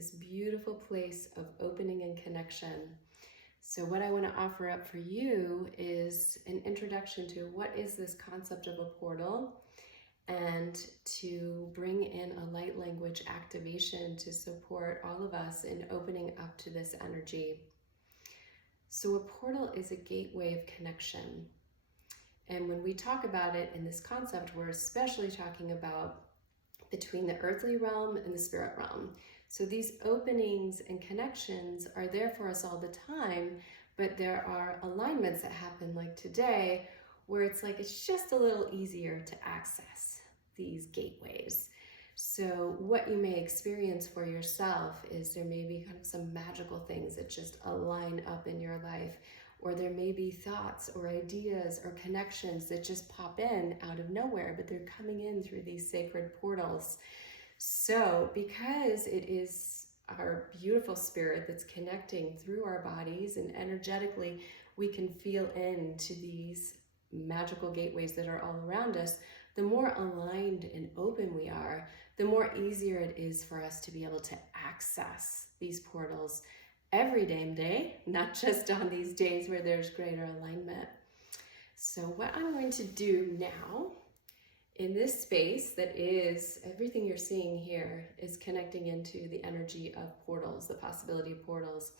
this beautiful place of opening and connection. So what I want to offer up for you is an introduction to what is this concept of a portal, and to bring in a light language activation to support all of us in opening up to this energy. So a portal is a gateway of connection. And when we talk about it in this concept, we're especially talking about between the earthly realm and the spirit realm. So these openings and connections are there for us all the time, but there are alignments that happen like today where it's like it's just a little easier to access these gateways. So what you may experience for yourself is there may be kind of some magical things that just align up in your life, or there may be thoughts or ideas or connections that just pop in out of nowhere, but they're coming in through these sacred portals. So because it is our beautiful spirit that's connecting through our bodies, and energetically we can feel into these magical gateways that are all around us, the more aligned and open we are, the more easier it is for us to be able to access these portals every damn day, not just on these days where there's greater alignment. So what I'm going to do now in this space that is, everything you're seeing here is connecting into the energy of portals, the possibility of portals,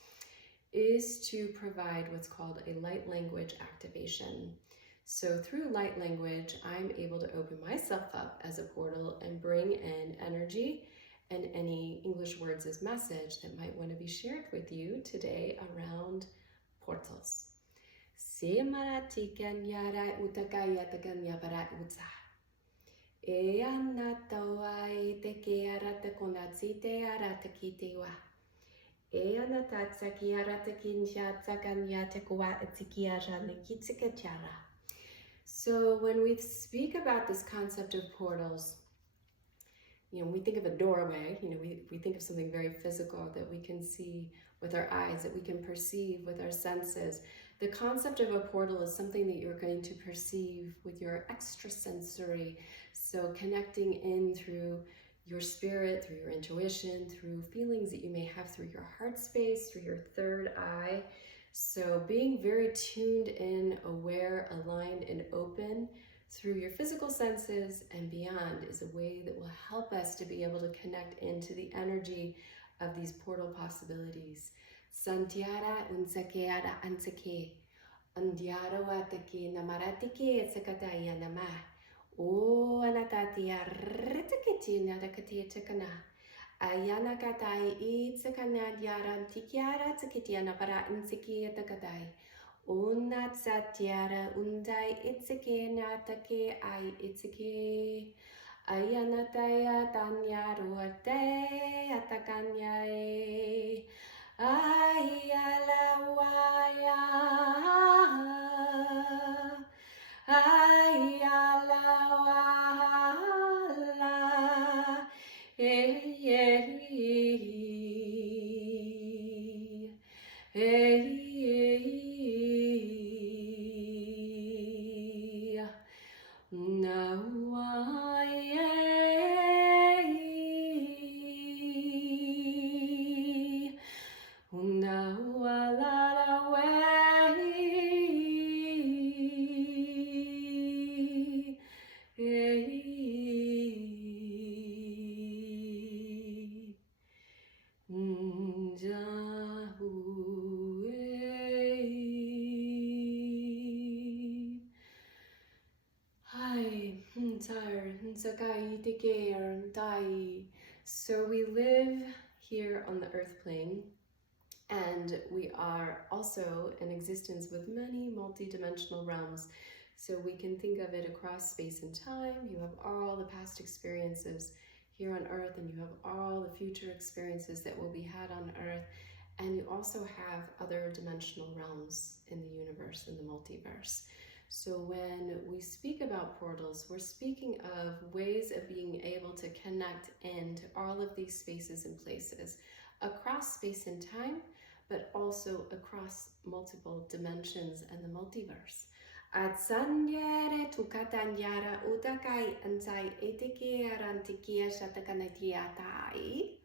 is to provide what's called a light language activation. So through light language, I'm able to open myself up as a portal and bring in energy and any English words as message that might want to be shared with you today around portals. Se marati kanyara utakaya takanyabara utsa. E anatoa e te ke arata konatsite arata kitewa. E anatatsa ki arata kinsha tsakanya tekwa etikiara nikitsikatiara. So when we speak about this concept of portals, we think of a doorway, we think of something very physical that we can see with our eyes, that we can perceive with our senses. The concept of a portal is something that you're going to perceive with your extrasensory, so connecting in through your spirit, through your intuition, through feelings that you may have through your heart space, through your third eye. So being very tuned in, aware, aligned, and open through your physical senses and beyond is a way that will help us to be able to connect into the energy of these portal possibilities. Santiara unsakeara ansake, andiaro atake namaratike sakataya nama, o anatatia ritakiti natakati takana. Ayana katai itsakana diaran tikiara tikitiana para insikia takatai. Unat satyara undai itsike natake ai itsike. Ayanataya tanyaruate atakanyae. Ayalawaya. Ayalawala. Hey, no, So we live here on the earth plane, and we are also in existence with many multi-dimensional realms. So we can think of it across space and time. You have all the past experiences here on earth, and you have all the future experiences that will be had on earth. And you also have other dimensional realms in the universe, in the multiverse. So when we speak about portals, we're speaking of ways of being able to connect into all of these spaces and places across space and time, but also across multiple dimensions and the multiverse. Atsanyere tukatanyara utakai ansai etike arantikia shatakanatia tai.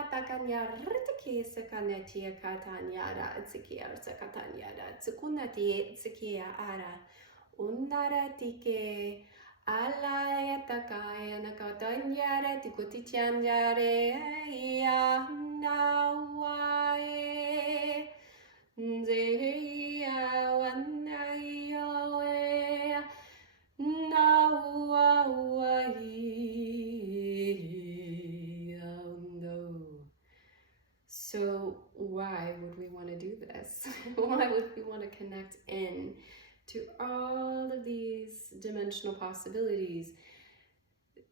Atakanya ritiki sakanetia katanyara tsikia sakatanyara tsukunati tsikia ara unara tike alaya takaya nakatanyara tikutityanyare ya nawae nzeya wanayoe nawae. So why would we want to do this? Why would we want to connect in to all of these dimensional possibilities?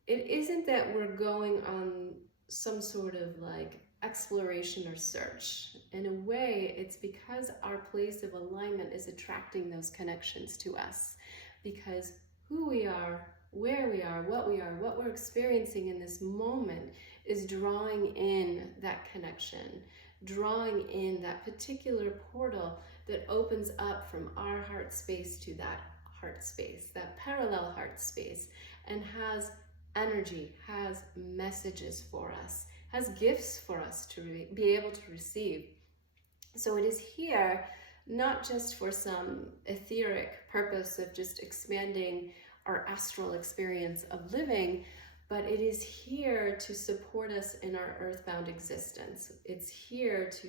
It isn't that we're going on some sort of like exploration or search. In a way, it's because our place of alignment is attracting those connections to us. Because who we are, where we are, what we're experiencing in this moment is drawing in that connection, drawing in that particular portal that opens up from our heart space to that heart space, that parallel heart space, and has energy, has messages for us, has gifts for us to be able to receive. So it is here not just for some etheric purpose of just expanding our astral experience of living, but it is here to support us in our earthbound existence. It's here to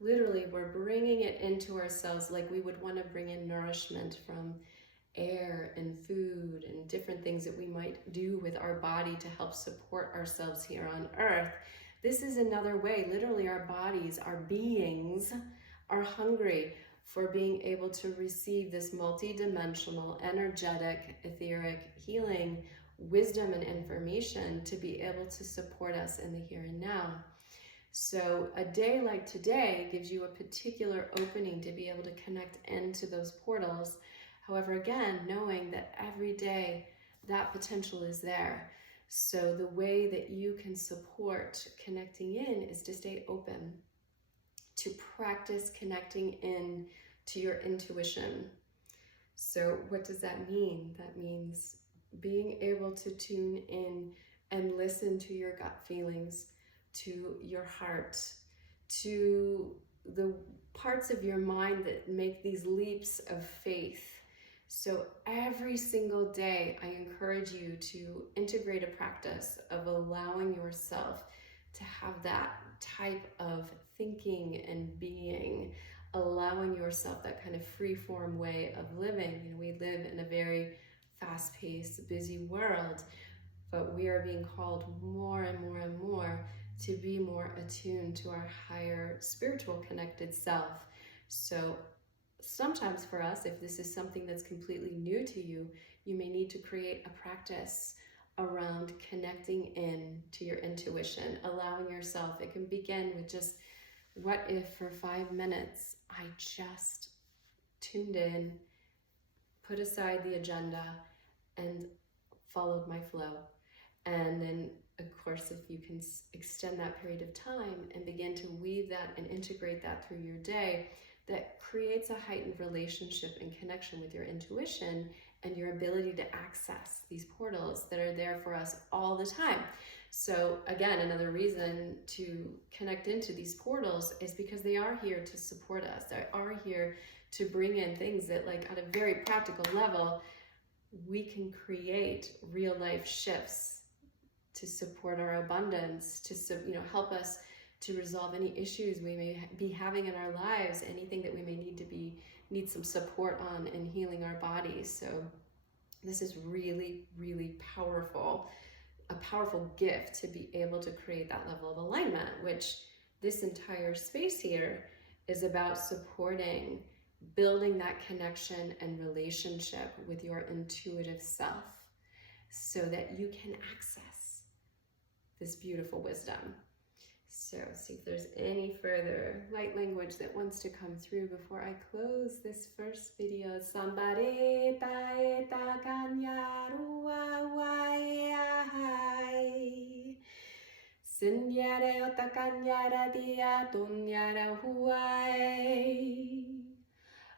literally, we're bringing it into ourselves like we would want to bring in nourishment from air and food and different things that we might do with our body to help support ourselves here on earth. This is another way. Literally, our bodies, our beings are hungry for being able to receive this multi-dimensional, energetic, etheric healing, wisdom, and information to be able to support us in the here and now. So a day like today gives you a particular opening to be able to connect into those portals. However, again, knowing that every day that potential is there. So the way that you can support connecting in is to stay open, to practice connecting in to your intuition. So what does that mean? That means being able to tune in and listen to your gut feelings, to your heart, to the parts of your mind that make these leaps of faith. So every single day, I encourage you to integrate a practice of allowing yourself to have that type of thinking and being, allowing yourself that kind of free-form way of living. You know, we live in a very fast-paced, busy world, but we are being called more and more and more to be more attuned to our higher spiritual connected self. So sometimes for us, if this is something that's completely new to you, you may need to create a practice around connecting in to your intuition, allowing yourself. It can begin with just, what if for 5 minutes I just tuned in, put aside the agenda, and followed my flow. And then, of course, if you can extend that period of time and begin to weave that and integrate that through your day, that creates a heightened relationship and connection with your intuition and your ability to access these portals that are there for us all the time. So again, another reason to connect into these portals is because they are here to support us. They are here to bring in things that, like, at a very practical level, we can create real life shifts to support our abundance, to help us to resolve any issues we may be having in our lives, anything that we may need some support on in healing our bodies. So this is really, really powerful, a powerful gift to be able to create that level of alignment, which this entire space here is about supporting, building that connection and relationship with your intuitive self so that you can access this beautiful wisdom. So see if there's any further light language that wants to come through before I close this first video. Somebody taeta kanyaru wai sinyare otakanyara dia tunyara huai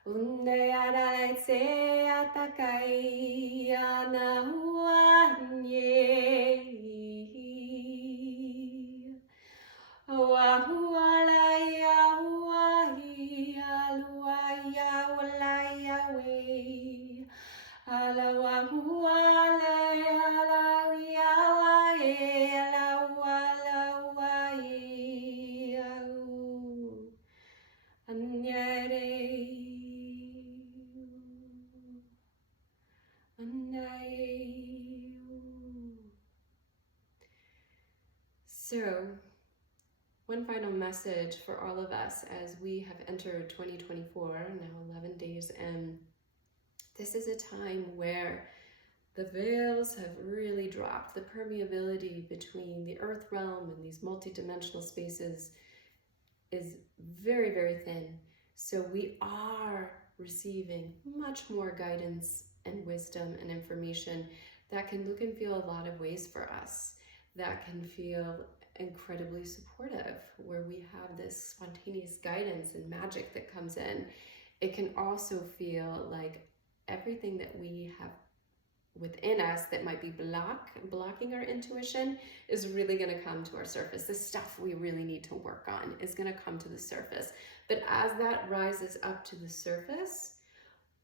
unde ara se atakai ana huanye So, one final message for all of us as we have entered 2024, now 11 days in. This is a time where the veils have really dropped. The permeability between the earth realm and these multidimensional spaces is very, very thin. So we are receiving much more guidance and wisdom and information that can look and feel a lot of ways for us, that can feel incredibly supportive, where we have this spontaneous guidance and magic that comes in. It can also feel like everything that we have within us that might be blocking our intuition is really going to come to our surface. The stuff we really need to work on is going to come to the surface. But as that rises up to the surface,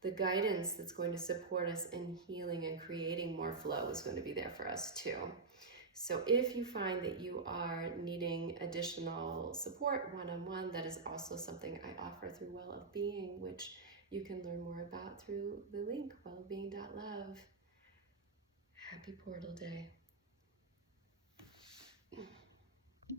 the guidance that's going to support us in healing and creating more flow is going to be there for us too. So if you find that you are needing additional support one-on-one, that is also something I offer through Well of Being, which you can learn more about through the link wellofbeing.love. Happy Portal Day.